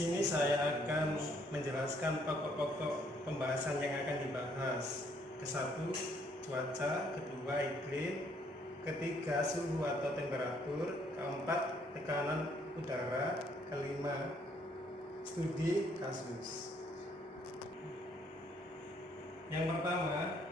sini saya akan menjelaskan pokok-pokok pembahasan yang akan dibahas. Ke-1, cuaca. Kedua, iklim. Ketiga, suhu atau temperatur. Keempat, tekanan udara. Kelima, studi kasus. Yang pertama,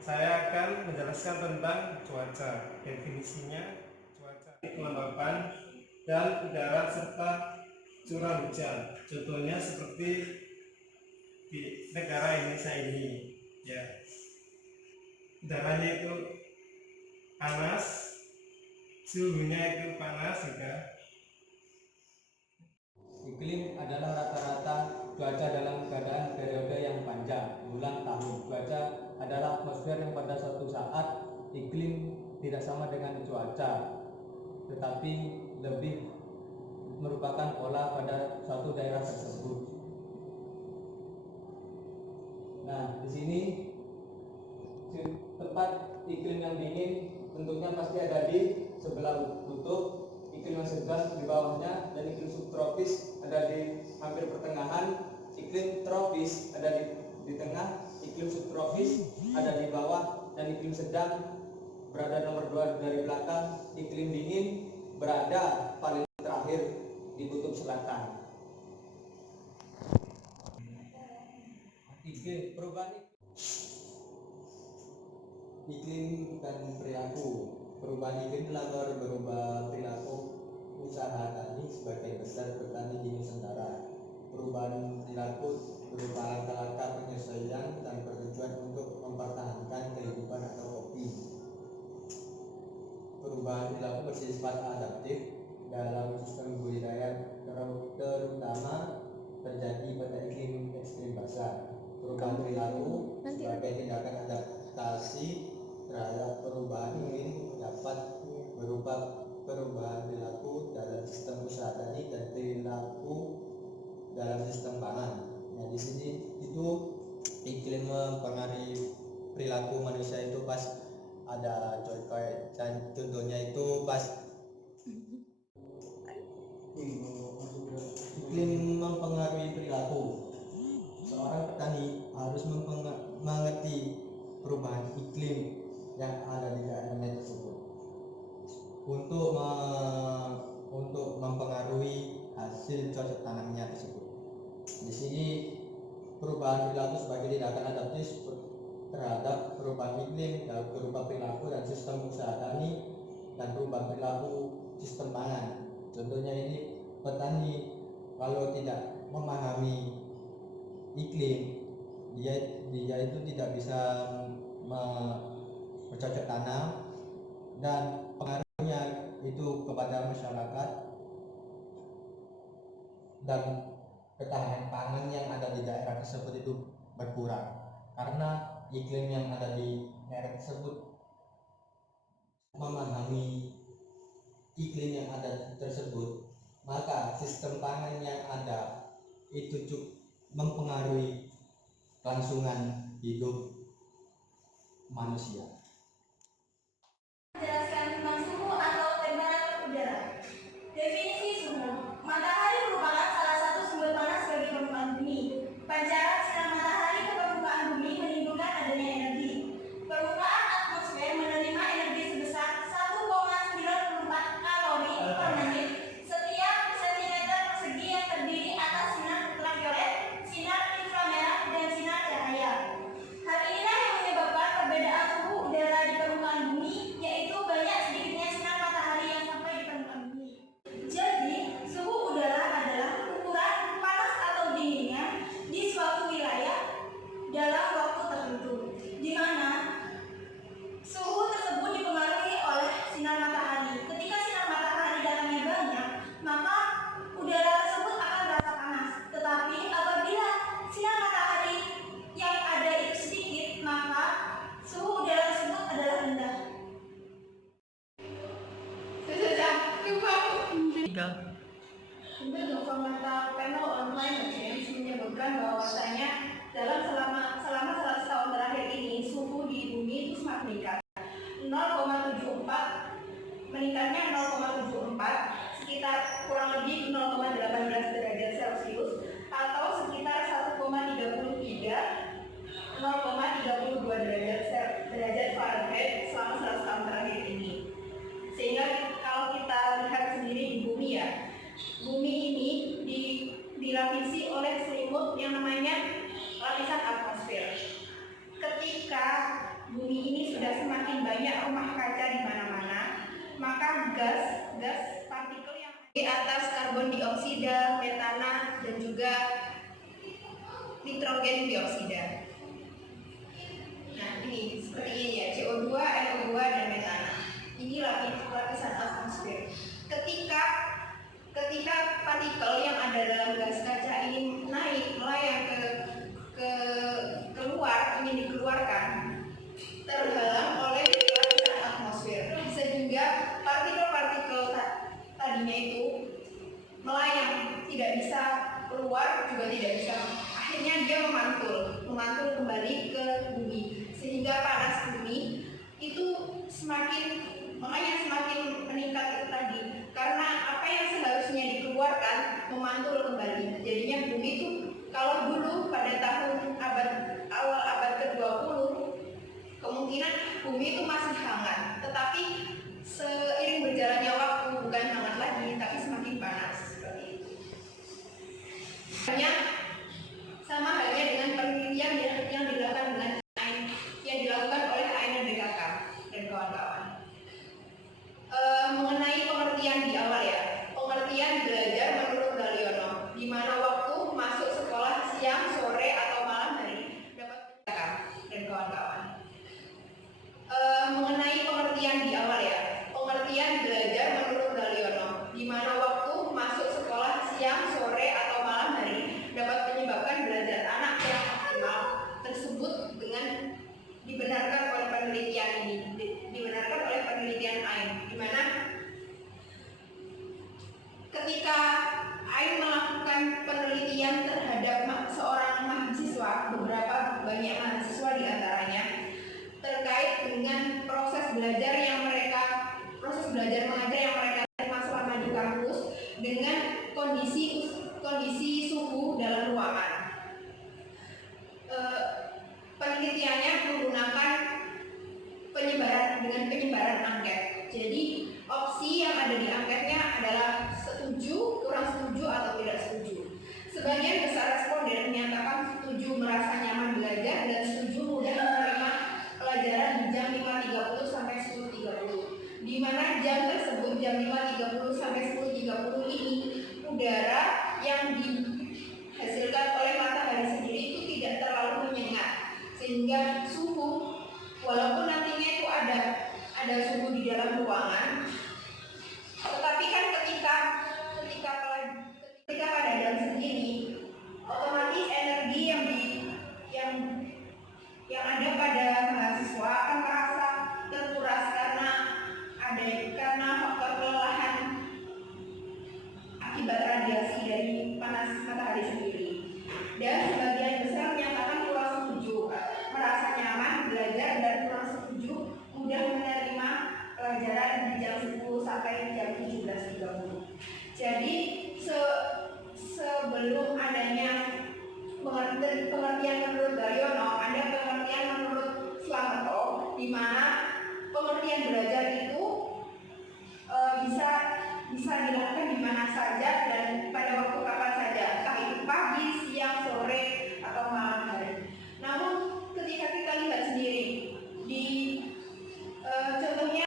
saya akan menjelaskan tentang cuaca. Definisinya, cuaca kelembapan dan udara serta curah hujan. Contohnya seperti di negara Indonesia ini, ya. Udaranya itu panas, suhunya itu panas juga. Iklim adalah rata-rata cuaca dalam keadaan periode yang panjang, bulan, tahun. Cuaca adalah atmosfer yang pada suatu saat iklim tidak sama dengan cuaca, tetapi lebih merupakan pola pada suatu daerah tersebut. Nah, di sini tempat iklim yang dingin tentunya pasti ada di sebelah kutub, iklim yang sedang di bawahnya, dan iklim subtropis ada di hampir pertengahan, iklim tropis ada di tengah, iklim subtropis ada di bawah, dan iklim sedang berada nomor 2 dari belakang. Iklim dingin berada paling terakhir di kutub selatan. Perubahan iklim dan perilaku. Perubahan iklim telah berubah perilaku usaha tani sebagai besar petani di Nusantara. Perubahan perilaku berupa langkah-langkah penyesuaian dan bertujuan untuk mempertahankan kehidupan atau hobi. Perubahan perilaku bersifat adaptif dalam sistem budidaya, terutama terjadi pada iklim ekstrim basah. Perubahan perilaku sebagai tindakan adaptasi terhadap perubahan iklim dapat berupa perubahan perilaku dalam sistem usaha tani dan perilaku dalam sistem pangan. Nah, di sini itu iklim mempengaruhi perilaku manusia itu pas ada contohnya itu pas iklim mempengaruhi perilaku. Seorang petani harus mengerti perubahan iklim yang ada di daerahnya tersebut untuk mempengaruhi hasil cocok tanamnya tersebut. Di sini perubahan perilaku sebagai tindakan adaptif terhadap perubahan iklim dalam berupa perilaku dan sistem usaha tani dan perubahan perilaku sistem pangan. Contohnya ini petani kalau tidak memahami iklim, dia itu tidak bisa bercocok tanam, dan pengaruhnya itu kepada masyarakat dan ketahanan pangan yang ada di daerah tersebut itu berkurang karena iklim yang ada di daerah tersebut. Memahami iklim yang ada tersebut, maka sistem pangan yang ada itu mempengaruhi kelangsungan hidup manusia. Menjelaskan tentang suhu atau temperatur udara. Definisi suhu. Matahari merupakan salah satu sumber panas bagi permukaan bumi. Pancaran sinar matahari ke permukaan bumi menimbulkan adanya energi. Permukaan atmosfer menerima energi sebesar 1,94 kalori per menit setiap sentimeter persegi yang terdiri atas sinar ultraviolet, sinar inframerah, dan sinar cahaya. Hal inilah yang menyebabkan perbedaan suhu udara dilapisi oleh selimut yang namanya lapisan atmosfer. Ketika bumi ini sudah semakin banyak rumah kaca di mana-mana, maka gas partikel yang di atas karbon dioksida, metana, dan juga nitrogen dioksida. Nah, ini seperti ini ya, CO2, NO2, dan metana. Ini lapisan atmosfer. Ketika partikel yang ada dalam gas kaca ini naik melayang keluar, ingin dikeluarkan, terhalang oleh lapisan atmosfer, sehingga partikel-partikel tadinya itu melayang, tidak bisa keluar, juga tidak bisa, akhirnya dia memantul kembali ke bumi, sehingga panas bumi itu semakin meningkat itu tadi, karena apa yang seharusnya dikeluarkan memantul kembali. Jadinya bumi itu, kalau dulu pada awal abad ke-20, kemungkinan bumi itu masih hangat, tetapi seiring berjalannya waktu bukan hangat lagi, tapi semakin panas seperti itu. Sama halnya dengan penelitian yang dilakukan oleh Ainer DKK dan kawan-kawan. Mengenai pengertian di awal ya, pengertian belajar menurut Galiono, di mana waktu masuk sekolah siang, sore, atau malam hari dapat DKK dan kawan-kawan. Mengenai pengertian di awal ya, pengertian belajar menurut Galiono, di mana waktu masuk sekolah siang, sore, atau malam hari dapat menyebabkan belajar anak yang optimal tersebut dengan dibenarkan oleh penelitian ini, dibenarkan oleh penelitian AIN, di mana ketika AIN melakukan penelitian terhadap seorang mahasiswa, beberapa banyak mahasiswa diantaranya, terkait dengan proses belajar mengajar yang mereka terima selama di kampus dengan kondisi suhu dalam ruangan. Penelitiannya menggunakan penyebaran angket. Jadi opsi yang ada di angketnya adalah setuju, kurang setuju, atau tidak setuju. Sebagian besar responden menyatakan setuju merasa nyaman belajar dan setuju mudah menerima pelajaran di jam 5.30 sampai 10.30. Di mana jam tersebut, jam 5.30 sampai 10.30 ini, udara yang dihasilkan oleh matahari sendiri itu tidak terlalu menyengat, sehingga suhu, walaupun nantinya itu ada suhu di dalam ruangan, tetapi kan ketika pada jam sendiri, otomatis energi yang ada pada mahasiswa akan terasa terkuras karena faktor kelelahan akibat radiasi dari panas matahari sendiri. Dan sebagian besar menyatakan kurang setuju, merasa nyaman belajar, dan kurang setuju mudah menerima pelajaran di jam 10 sampai jam 17.30. Jadi sebelum adanya pengertian menurut Galiono, ada pengertian menurut Slameto, di mana pengertian belajar itu bisa dilakukan di mana saja dan pada waktu kapan saja, entah itu pagi, siang, sore, atau malam hari. Namun ketika kita lihat sendiri di contohnya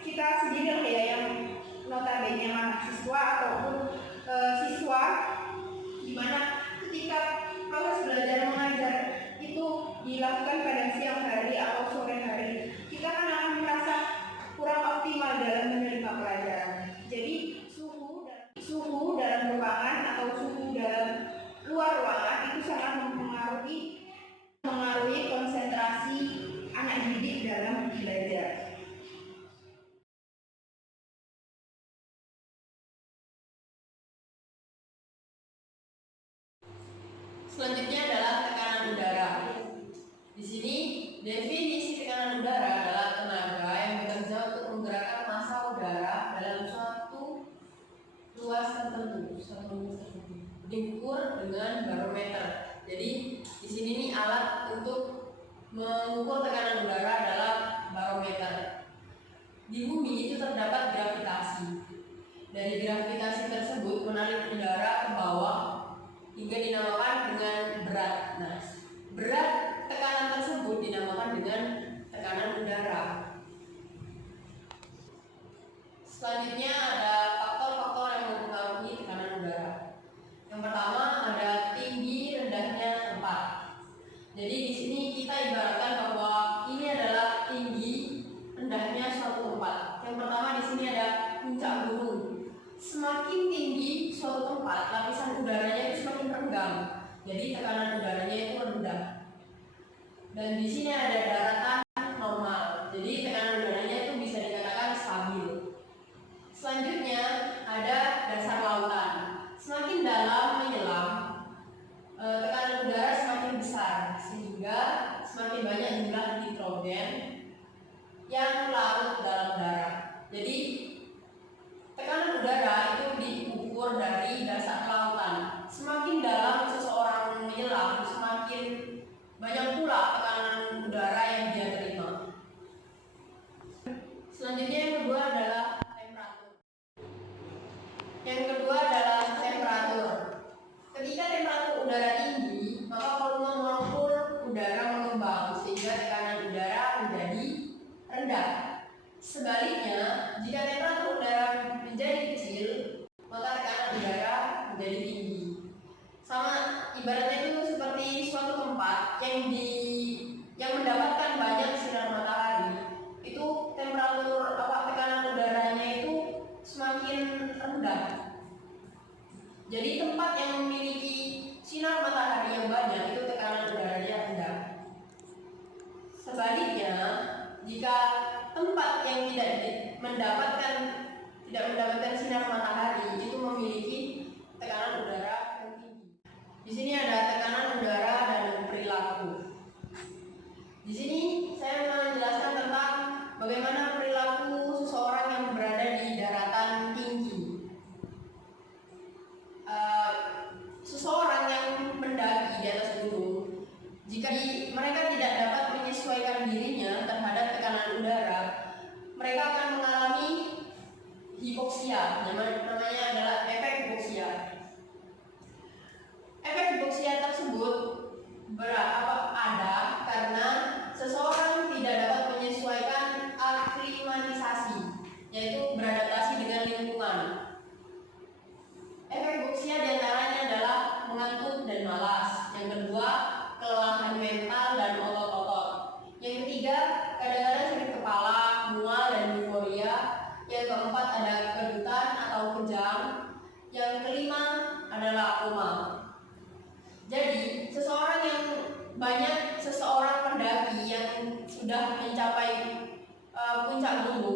kita sendiri ya, yang notabene mahasiswa ataupun siswa, di mana ketika proses belajar mengajar itu dilakukan pada siang hari atau sore hari, kita kan akan merasa kurang optimal dalam menerima pelajaran. Jadi suhu dalam ruangan atau suhu dalam luar ruangan itu sangat mempengaruhi konsentrasi anak didik dalam belajar. Selanjutnya adalah tekanan udara. Di sini definisi tekanan udara adalah tenaga yang bekerja untuk menggerakkan massa udara dalam suatu ruas tertentu, diukur dengan barometer. Jadi di sini nih alat untuk mengukur tekanan udara adalah barometer. Di bumi itu terdapat gravitasi. Dari gravitasi tersebut menarik udara ke bawah tempat. Jadi di sini kita ibaratkan bahwa ini adalah tinggi rendahnya suatu tempat. Yang pertama di sini ada puncak gunung. Semakin tinggi suatu tempat, lapisan udaranya itu semakin renggang. Jadi tekanan udaranya itu rendah. Dan di sini ada daratan normal. Jadi tekanan udaranya itu bisa dikatakan stabil. Selanjutnya ada dasar lautan. Semakin dalam menyelam, tekanan udara semakin besar sehingga semakin banyak jumlah nitrogen yang larut dalam darah. Jadi tekanan udara itu diukur dari dasar lautan. Semakin dalam seseorang menyelam, semakin banyak pula tekanan udara yang dia terima. Selanjutnya yang kedua adalah temperatur. Yang kedua adalah temperatur. Ketika temperatur udara tinggi, maka volume molekul udara mengembang sehingga tekanan udara menjadi rendah. Sebaliknya, jika temperatur udara menjadi kecil, maka tekanan udara menjadi tinggi. Sama ibaratnya itu seperti suatu tempat yang mendapatkan banyak sinar matahari, itu temperatur tekanan udaranya itu semakin rendah. Jadi tempat yang memiliki sinar matahari yang banyak itu tekanan udaranya rendah. Sebaliknya, jika tempat yang tidak mendapatkan sinar matahari itu memiliki tekanan udara yang tinggi. Di sini ada tekanan udara dan perilaku. Di sini saya menjelaskan tentang bagaimana perilaku seseorang yang berada di daratan tinggi. Seseorang yang mendaki di atas gunung, jika mereka tidak dapat menyesuaikan dirinya terhadap tekanan udara, mereka akan mengalami hipoksia. Namanya adalah efek hipoksia. Efek hipoksia tersebut ada karena seseorang tidak dapat menyesuaikan aklimatisasi, yaitu beradaptasi dengan lingkungan. Efek hipoksia diantaranya adalah mengantuk dan malas. Yang kedua, kelelahan mental dan otot-otot. Yang ketiga, kadang-kadang sakit kepala, mual dan euforia. Yang keempat ada kedutan atau kejang. Yang kelima adalah koma. Jadi, seseorang pendaki yang sudah mencapai puncak gunung